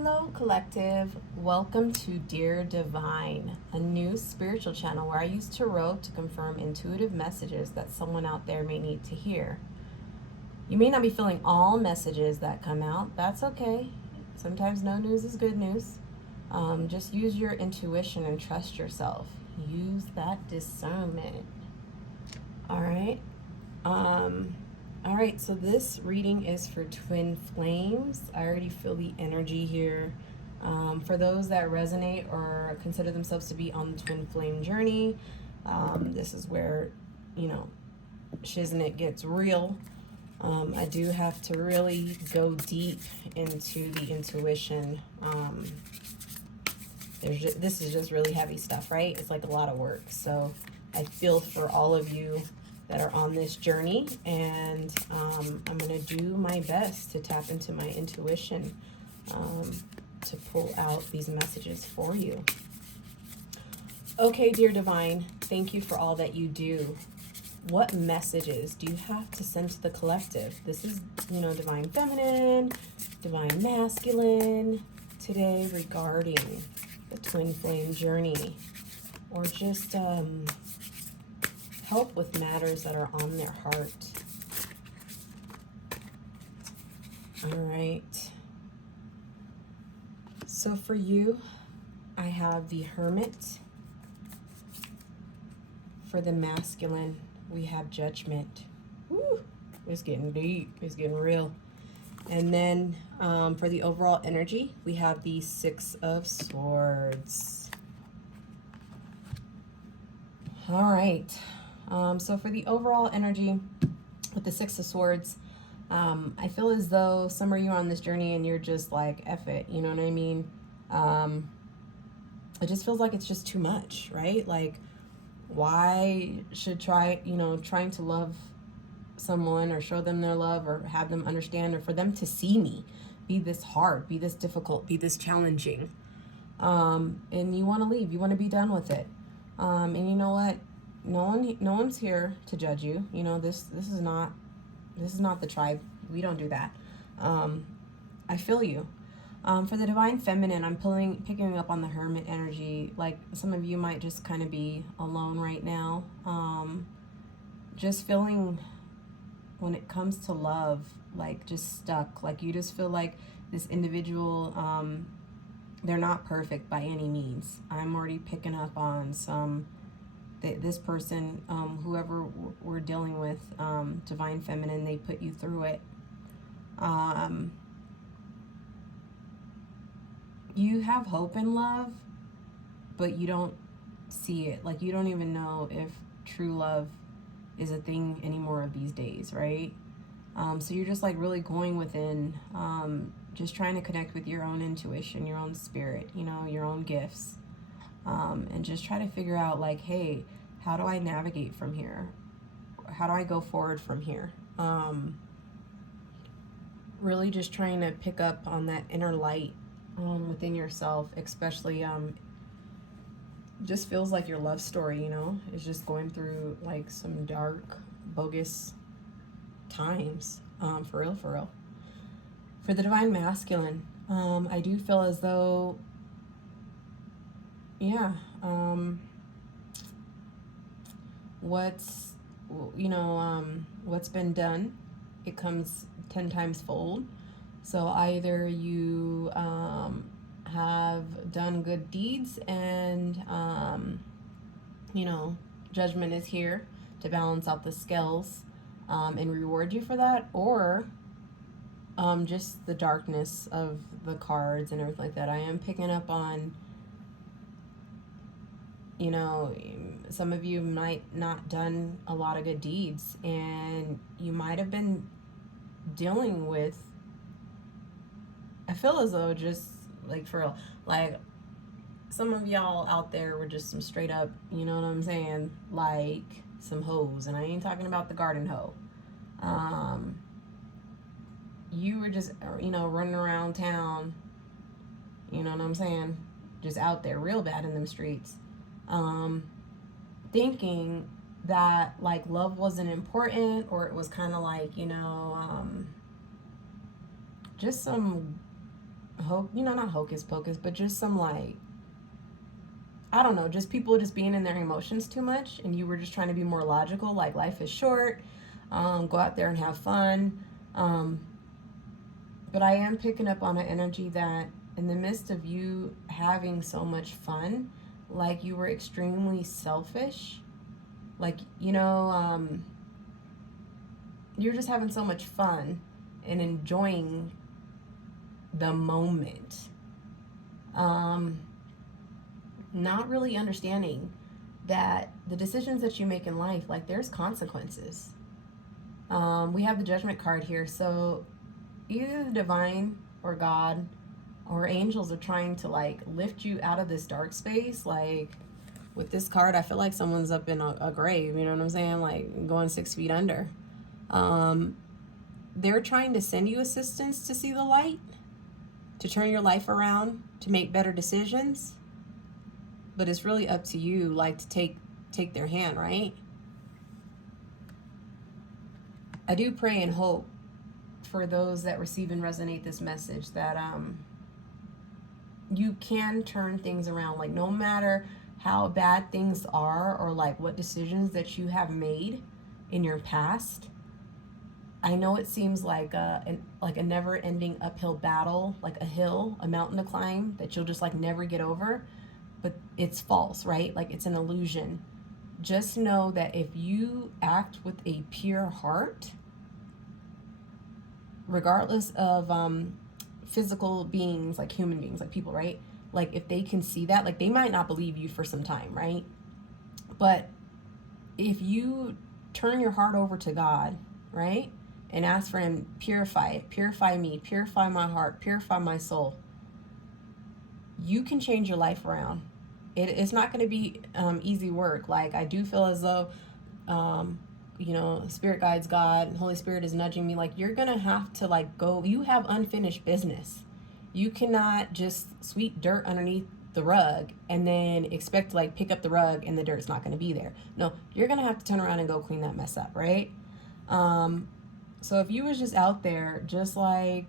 Hello, collective. Welcome to Dear Divine, a new spiritual channel where I use tarot to confirm intuitive messages that someone out there may need to hear. You may not be feeling all messages that come out. That's okay. Sometimes no news is good news. Just use your intuition and trust yourself. Use that discernment. All right. All right, so this reading is for twin flames. I already feel the energy here. For those that resonate or consider themselves to be on the twin flame journey, this is where, shiznit gets real. I do have to really go deep into the intuition. This is just really heavy stuff, right? It's like a lot of work. So I feel for all of you that are on this journey, and I'm going to do my best to tap into my intuition to pull out these messages for you. Okay, dear divine, thank you for all that you do. What messages do you have to send to the collective? This is, divine feminine, divine masculine today regarding the twin flame journey, or just help with matters that are on their heart. All right. So for you, I have the Hermit. For the masculine, we have Judgment. Woo, it's getting deep. It's getting real. And then for the overall energy, we have the Six of Swords. All right. So for the overall energy with the Six of Swords, I feel as though some of you are on this journey and you're just like, F it, you know what I mean? It just feels like it's just too much, right? Like, why should trying to love someone or show them their love or have them understand, or for them to see me be this hard, be this difficult, be this challenging? And you want to leave, you want to be done with it. And you know what? No one's here to judge you. This is not the tribe. We don't do that. I feel you. For the divine feminine, I'm picking up on the Hermit energy. Like, some of you might just kind of be alone right now. Just feeling, when it comes to love, like just stuck. Like, you just feel like this individual, they're not perfect by any means. I'm already picking up on this person, whoever we're dealing with, divine feminine, they put you through it. You have hope in love, but you don't see it. Like, you don't even know if true love is a thing anymore of these days, right? So you're just like really going within, just trying to connect with your own intuition, your own spirit, your own gifts. And just try to figure out, like, hey, how do I navigate from here? How do I go forward from here? Really just trying to pick up on that inner light within yourself, especially just feels like your love story, is just going through like some dark, bogus times, for real, for real. For the divine masculine, I do feel as though, what's been done, it comes 10 times fold. So either you have done good deeds and judgment is here to balance out the scales and reward you for that, or just the darkness of the cards and everything like that. I am picking up on, some of you might not done a lot of good deeds, and you might have been dealing with, I feel as though, just like, for real, like, some of y'all out there were just some straight up, you know what I'm saying, like some hoes, and I ain't talking about the garden hoe. You were just, running around town, you know what I'm saying, just out there real bad in them streets, thinking that, like, love wasn't important, or it was kind of like, just some not hocus pocus, but just some like, I don't know, just people just being in their emotions too much, and you were just trying to be more logical, like life is short, go out there and have fun. But I am picking up on an energy that in the midst of you having so much fun, like you were extremely selfish. Like, you're just having so much fun and enjoying the moment. Not really understanding that the decisions that you make in life, like there's consequences. We have the judgment card here. So either the divine or God or angels are trying to like lift you out of this dark space. Like with this card, I feel like someone's up in a grave, you know what I'm saying? Like going 6 feet under. They're trying to send you assistance to see the light, to turn your life around, to make better decisions. But it's really up to you, like, to take their hand, right? I do pray and hope for those that receive and resonate this message that you can turn things around. Like, no matter how bad things are or like what decisions that you have made in your past, I know it seems like a never-ending uphill battle, like a mountain to climb that you'll just like never get over. But it's false, right? Like it's an illusion. Just know that if you act with a pure heart, regardless of physical beings, like human beings, like people, right? Like if they can see that, like they might not believe you for some time, right? But if you turn your heart over to God, right? And ask for him, purify it, purify me, purify my heart, purify my soul, you can change your life around. It's not going to be easy work. Like I do feel as though, spirit guides, God, Holy Spirit is nudging me. Like you're going to have to like go, you have unfinished business. You cannot just sweep dirt underneath the rug and then expect to like pick up the rug and the dirt's not going to be there. No, you're going to have to turn around and go clean that mess up, right? So if you was just out there, just like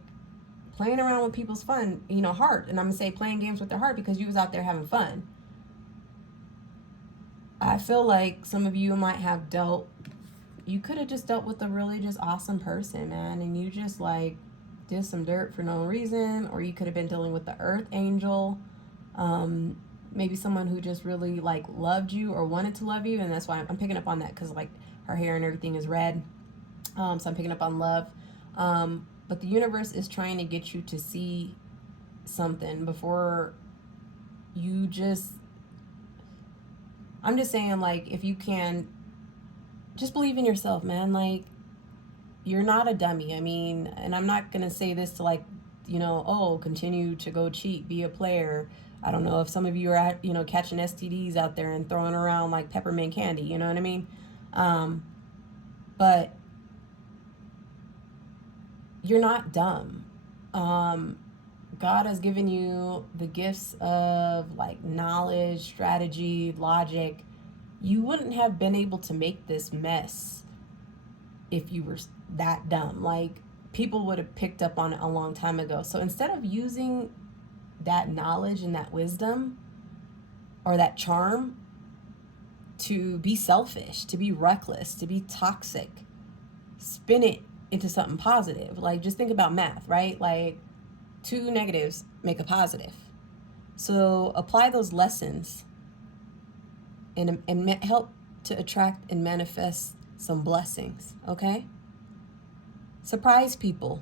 playing around with people's fun, heart, and I'm going to say playing games with their heart because you was out there having fun, I feel like some of you might have you could have just dealt with a really just awesome person, man, and you just like did some dirt for no reason, or you could have been dealing with the earth angel, maybe someone who just really like loved you or wanted to love you, and that's why I'm picking up on that because like her hair and everything is red, so I'm picking up on love, but the universe is trying to get you to see something before you just, I'm just saying, like, if you can, just believe in yourself, man. Like, you're not a dummy. I mean, and I'm not going to say this to, like, continue to go cheat, be a player. I don't know if some of you are, catching STDs out there and throwing around, like, peppermint candy. You know what I mean? But you're not dumb. God has given you the gifts of like knowledge, strategy, logic. You wouldn't have been able to make this mess if you were that dumb. Like people would have picked up on it a long time ago. So instead of using that knowledge and that wisdom or that charm to be selfish, to be reckless, to be toxic, spin it into something positive. Like just think about math, right? Like 2 negatives make a positive. So apply those lessons and help to attract and manifest some blessings, okay? Surprise people.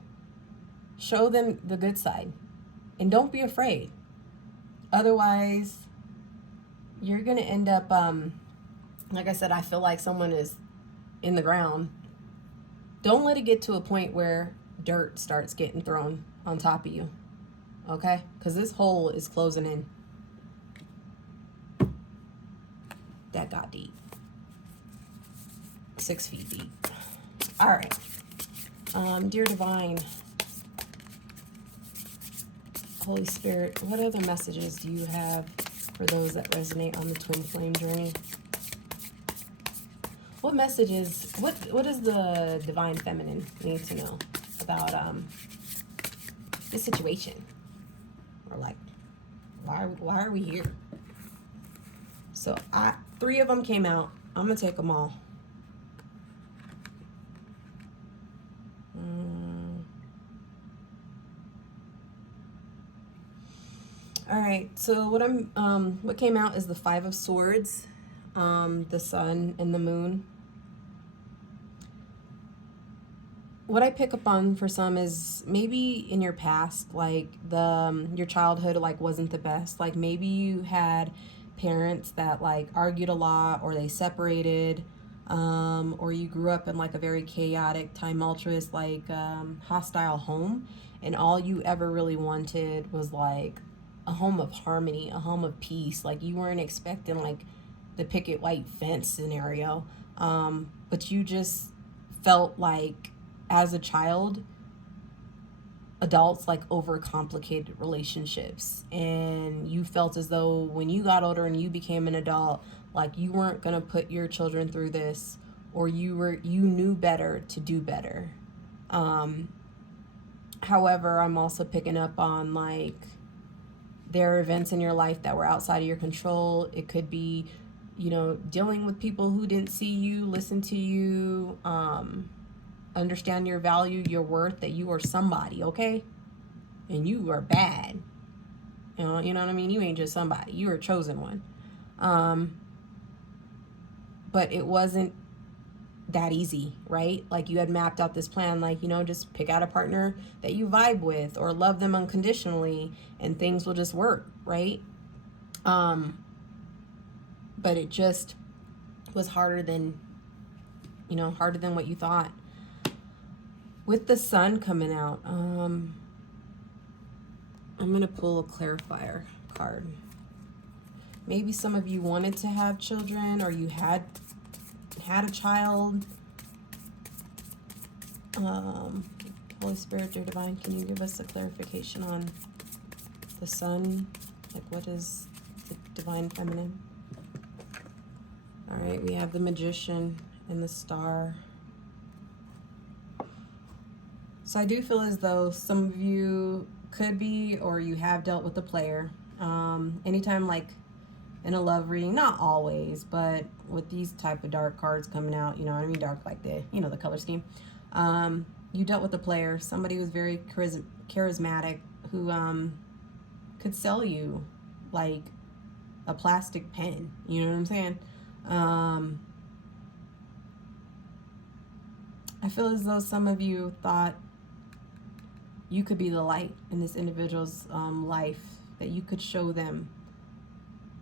Show them the good side. And don't be afraid. Otherwise, you're going to end up, like I said, I feel like someone is in the ground. Don't let it get to a point where dirt starts getting thrown on top of you, okay? Because this hole is closing in. That got deep. 6 feet deep. All right. Dear Divine, Holy Spirit, what other messages do you have for those that resonate on the twin flame journey? What messages, what does the Divine Feminine need to know about this situation? Or like, why are we here? So 3 of them came out. I'm gonna take them all. All right, so what came out is the 5 of Swords, the Sun and the Moon. What I pick up on for some is maybe in your past, like your childhood like wasn't the best. Like maybe you had parents that like argued a lot, or they separated, or you grew up in like a very chaotic, tumultuous, like hostile home, and all you ever really wanted was like a home of harmony, a home of peace. Like you weren't expecting like the picket white fence scenario, but you just felt like as a child, adults like overcomplicated relationships, and you felt as though when you got older and you became an adult, like you weren't going to put your children through this, or you knew better to do better. However, I'm also picking up on like there are events in your life that were outside of your control. It could be, dealing with people who didn't see you, listen to you, understand your value, your worth, that you are somebody, okay? And you are bad. You know what I mean? You ain't just somebody. You are a chosen one. But it wasn't that easy, right? Like you had mapped out this plan, like, just pick out a partner that you vibe with or love them unconditionally and things will just work, right? But it just was harder than what you thought. With the Sun coming out, I'm going to pull a clarifier card. Maybe some of you wanted to have children, or you had a child. Holy Spirit, dear Divine, can you give us a clarification on the Sun? Like, what is the Divine Feminine? All right, we have the Magician and the Star. So I do feel as though some of you could be, or you have dealt with a player. Anytime like in a love reading, not always, but with these type of dark cards coming out, dark like the color scheme. You dealt with a player, somebody who was very charismatic, who could sell you like a plastic pen, you know what I'm saying? I feel as though some of you thought you could be the light in this individual's life, that you could show them,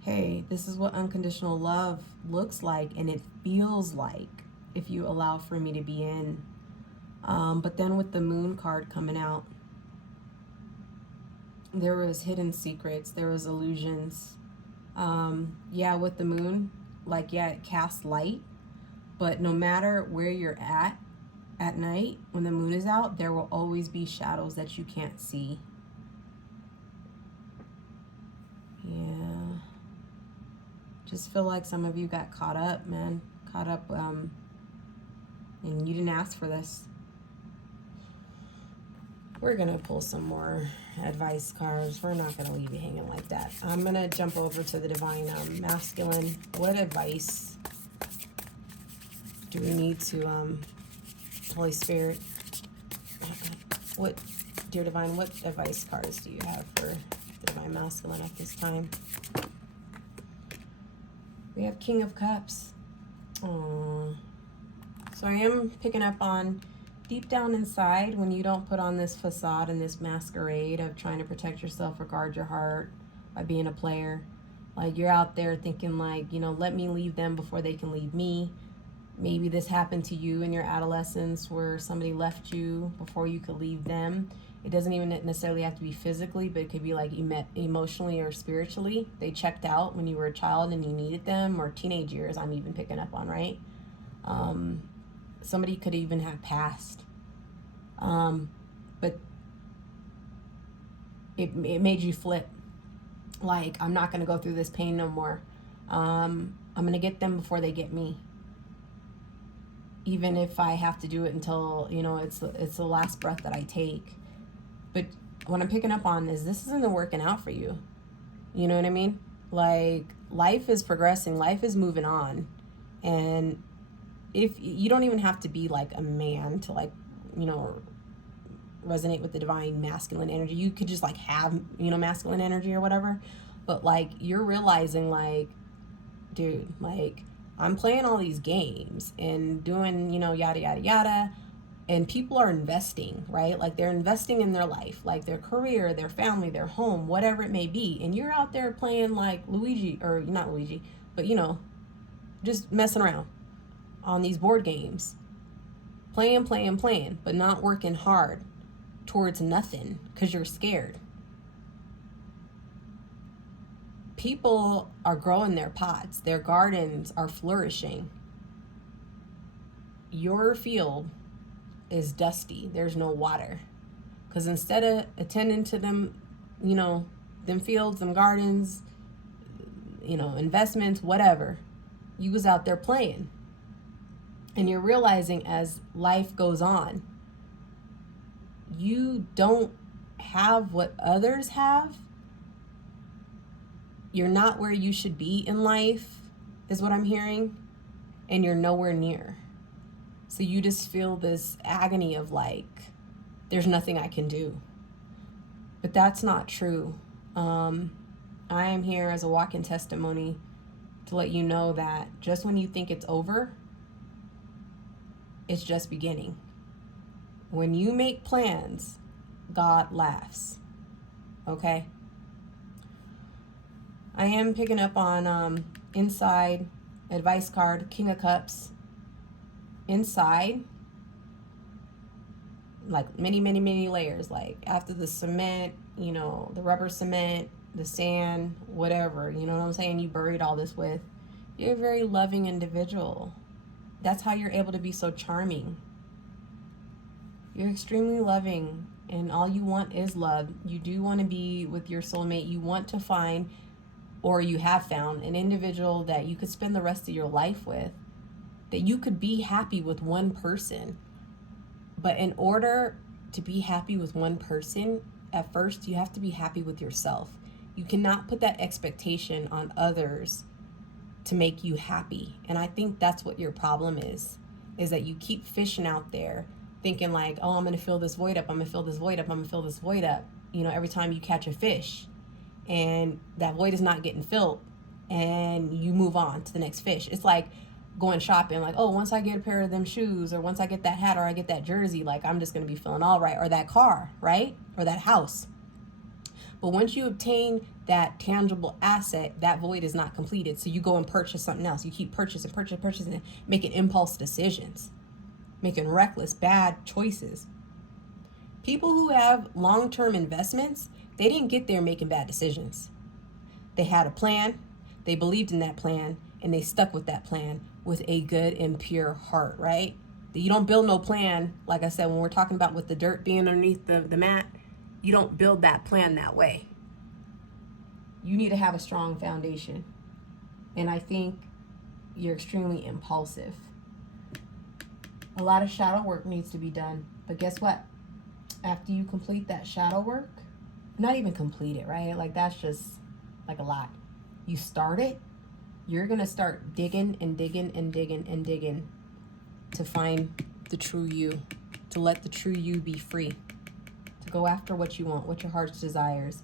hey, this is what unconditional love looks like and it feels like if you allow for me to be in. But then with the Moon card coming out, there was hidden secrets, there was illusions. With the Moon, it casts light, but no matter where you're at night, when the moon is out, there will always be shadows that you can't see. Yeah. Just feel like some of you got caught up, man. And you didn't ask for this. We're going to pull some more advice cards. We're not going to leave you hanging like that. I'm going to jump over to the Divine Masculine. What advice do we need to, Holy Spirit, dear Divine, what advice cards do you have for the Divine Masculine at this time? We have King of Cups. Aww. So I am picking up on deep down inside, when you don't put on this facade and this masquerade of trying to protect yourself or guard your heart by being a player. Like you're out there thinking like, let me leave them before they can leave me. Maybe this happened to you in your adolescence where somebody left you before you could leave them. It doesn't even necessarily have to be physically, but it could be like emotionally or spiritually. They checked out when you were a child and you needed them, or teenage years I'm even picking up on, right? Somebody could even have passed. But it made you flip. Like, I'm not going to go through this pain no more. I'm going to get them before they get me. Even if I have to do it until, it's the last breath that I take. But what I'm picking up on is this isn't working out for you. You know what I mean? Like, life is progressing, life is moving on. And if you don't even have to be like a man to, like, you know, resonate with the divine masculine energy. You could just like have, you know, masculine energy or whatever. But like, you're realizing like, dude, like, I'm playing all these games and doing, you know, yada, yada, yada. And people are investing, right? Like, they're investing in their life, like their career, their family, their home, whatever it may be. And you're out there playing like Luigi, or not Luigi, but, you know, just messing around on these board games. Playing, but not working hard towards nothing because you're scared. People are growing their pots, their gardens are flourishing. Your field is dusty, there's no water. Because instead of attending to them, you know, them fields, them gardens, you know, investments, whatever, you was out there playing. And you're realizing as life goes on, you don't have what others have. You're not where you should be in life, is what I'm hearing. And you're nowhere near. So you just feel this agony of like, there's nothing I can do. But that's not true. I am here as a walking testimony to let you know that just when you think it's over, it's just beginning. When you make plans, God laughs. Okay? I am picking up on inside advice card, King of Cups. Inside, like many layers. Like after the cement, you know, the rubber cement, the sand, whatever, you know what I'm saying? You buried all this with. You're a very loving individual. That's how you're able to be so charming. You're extremely loving, and all you want is love. You do want to be with your soulmate. You want to find, or you have found, an individual that you could spend the rest of your life with, that you could be happy with one person. But in order to be happy with one person, at first you have to be happy with yourself. You cannot put that expectation on others to make you happy. And I think that's what your problem is that you keep fishing out there thinking like, oh, I'm going to fill this void up, I'm going to fill this void up, I'm going to fill this void up, you know, every time you catch a fish. And that void is not getting filled, and you move on to the next fish. It's like going shopping, like, oh, once I get a pair of them shoes, or once I get that hat, or I get that jersey, like, I'm just going to be feeling all right, or that car, right? Or that house. But once you obtain that tangible asset, that void is not completed. So you go and purchase something else. You keep purchasing, making impulse decisions, making reckless, bad choices. People who have long-term investments, they didn't get there making bad decisions. They had a plan, they believed in that plan, and they stuck with that plan with a good and pure heart, right? You don't build no plan, like I said, when we're talking about with the dirt being underneath the mat, you don't build that plan that way. You need to have a strong foundation. And I think you're extremely impulsive. A lot of shadow work needs to be done. But guess what? After you complete that shadow work, not even complete it, right? Like, that's just like a lot. You start it, you're going to start digging to find the true you, to let the true you be free, to go after what you want, what your heart's desires,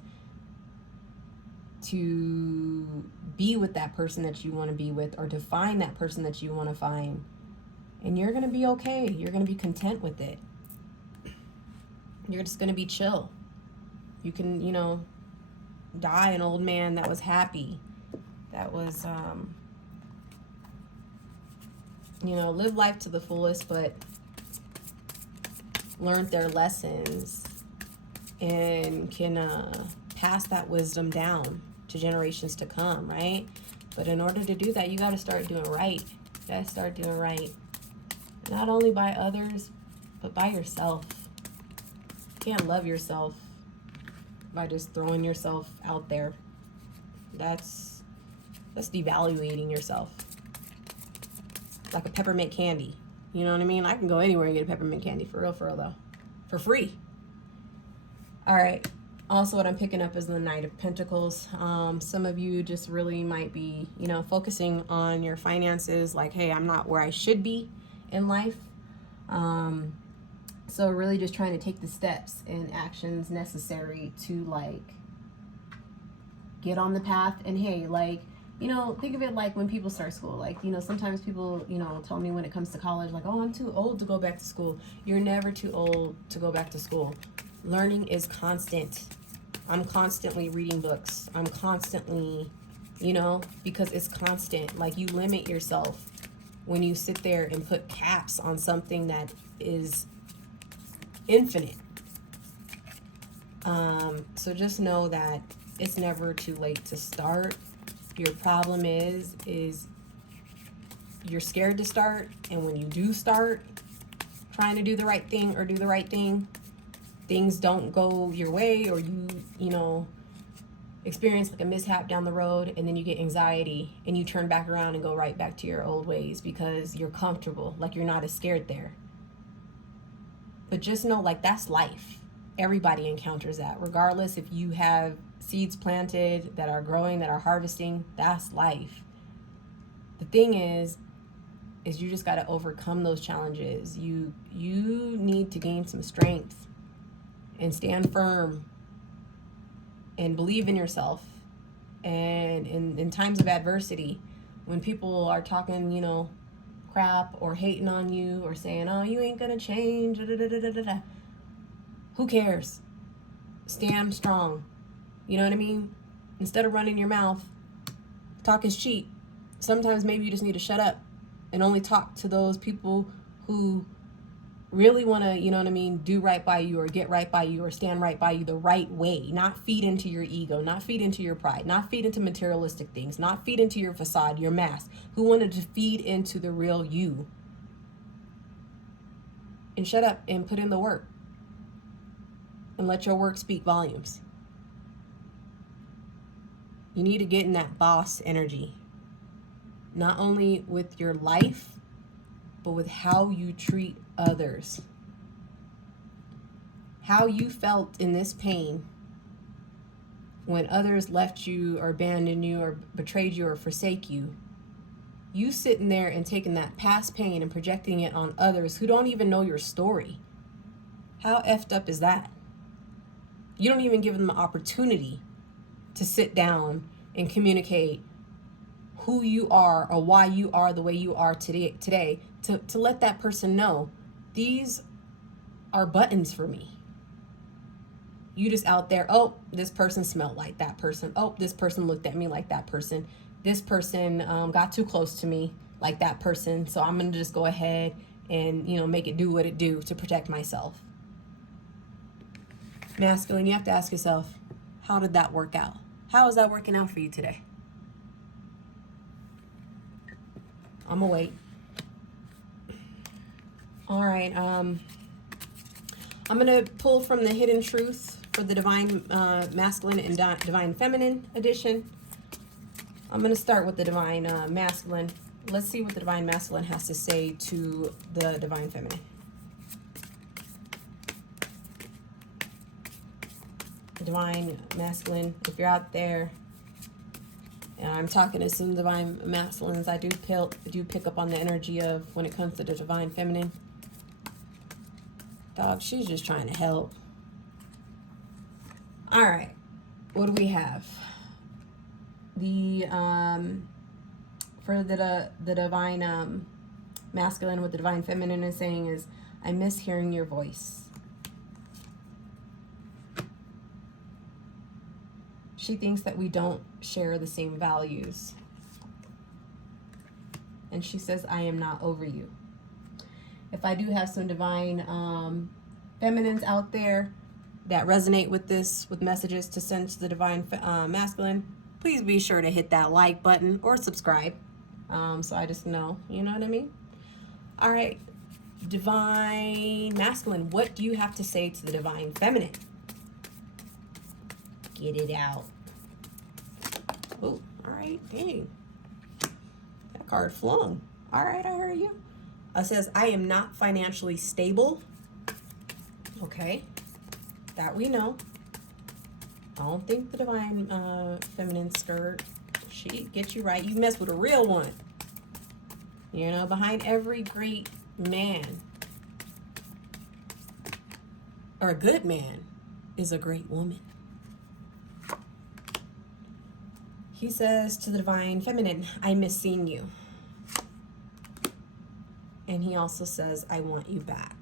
to be with that person that you want to be with, or to find that person that you want to find. And you're going to be okay. You're going to be content with it. You're just going to be chill. You can, you know, die an old man that was happy, that was, you know, live life to the fullest, but learned their lessons and can pass that wisdom down to generations to come, right? But in order to do that, you got to start doing right. You got to start doing right. Not only by others, but by yourself. You can't love yourself by just throwing yourself out there. That's devaluating yourself. Like a peppermint candy. You know what I mean? I can go anywhere and get a peppermint candy, for real though. For free. All right. Also, what I'm picking up is the Knight of Pentacles. Some of you just really might be, you know, focusing on your finances, like, hey, I'm not where I should be in life. So really just trying to take the steps and actions necessary to, like, get on the path. And hey, like, you know, think of it like when people start school. Like, you know, sometimes people, you know, tell me when it comes to college, like, oh, I'm too old to go back to school. You're never too old to go back to school. Learning is constant. I'm constantly reading books. I'm constantly, you know, because it's constant. Like, you limit yourself when you sit there and put caps on something that is infinite. So just know that it's never too late to start. Your problem is you're scared to start, and when you do start trying to do the right thing or do the right thing, things don't go your way, or you know, experience like a mishap down the road, and then you get anxiety and you turn back around and go right back to your old ways because you're comfortable, like you're not as scared there. But just know, like, that's life. Everybody encounters that, regardless if you have seeds planted that are growing, that are harvesting. That's life. The thing is you just got to overcome those challenges. You need to gain some strength and stand firm and believe in yourself. And in times of adversity, when people are talking, you know, crap or hating on you or saying, oh, you ain't gonna change, who cares? Stand strong. You know what I mean? Instead of running your mouth, talk is cheap. Sometimes maybe you just need to shut up and only talk to those people who really want to, you know what I mean, do right by you or get right by you or stand right by you the right way. Not feed into your ego, not feed into your pride, not feed into materialistic things, not feed into your facade, your mask. Who wanted to feed into the real you? And shut up and put in the work. And let your work speak volumes. You need to get in that boss energy. Not only with your life, but with how you treat others. How you felt in this pain when others left you or abandoned you or betrayed you or forsake you. You sitting there and taking that past pain and projecting it on others who don't even know your story. How effed up is that? You don't even give them the opportunity to sit down and communicate who you are or why you are the way you are today to let that person know these are buttons for me. You just out there, oh, this person smelled like that person. Oh, this person looked at me like that person. This person got too close to me like that person. So I'm going to just go ahead and, you know, make it do what it do to protect myself. Masculine, you have to ask yourself, how did that work out? How is that working out for you today? I'm gonna wait. All right. I'm gonna pull from the Hidden Truth for the Divine Masculine and Divine Feminine edition. I'm gonna start with the Divine Masculine. Let's see what the Divine Masculine has to say to the Divine Feminine. Divine Masculine, if you're out there, and I'm talking to some Divine Masculines, I do pick up on the energy of when it comes to the Divine Feminine. Dog, she's just trying to help. All right, what do we have? The for the Divine Masculine, what the Divine Feminine is saying is, I miss hearing your voice. She thinks that we don't share the same values. And she says, I am not over you. If I do have some Divine Feminines out there that resonate with this, with messages to send to the Divine Masculine, please be sure to hit that like button or subscribe. So I just know, you know what I mean? All right, Divine Masculine, what do you have to say to the Divine Feminine? Get it out. Oh, all right, dang. That card flung. All right, I heard you. It says, I am not financially stable. Okay, that we know. don't think the divine feminine skirt, she gets you right. You mess with a real one. You know, behind every great man or a good man is a great woman. He says to the divine feminine, I miss seeing you. And he also says, I want you back.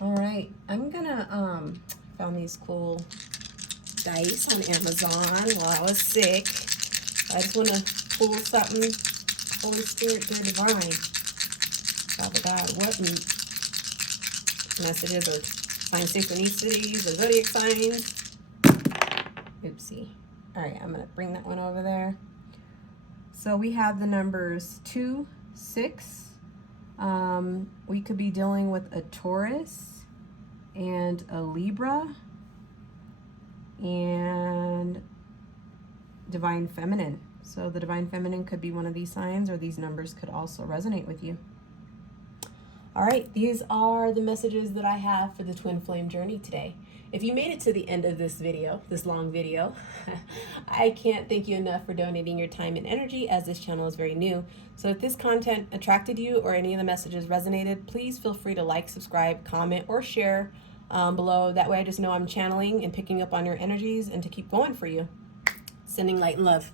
All right, I'm gonna found these cool dice on Amazon while I was sick. I just want to pull something, Holy Spirit, dear divine. Father God, what messages or sign synchronicities or zodiac signs? Oopsie. All right, I'm gonna bring that one over there. So we have the numbers 2, 6. We could be dealing with a Taurus and a Libra and divine feminine. So the divine feminine could be one of these signs, or these numbers could also resonate with you. All right, these are the messages that I have for the twin flame journey today. If you made it to the end of this video, this long video, I can't thank you enough for donating your time and energy, as this channel is very new. So if this content attracted you or any of the messages resonated, please feel free to like, subscribe, comment, or share below. That way I just know I'm channeling and picking up on your energies and to keep going for you. Sending light and love.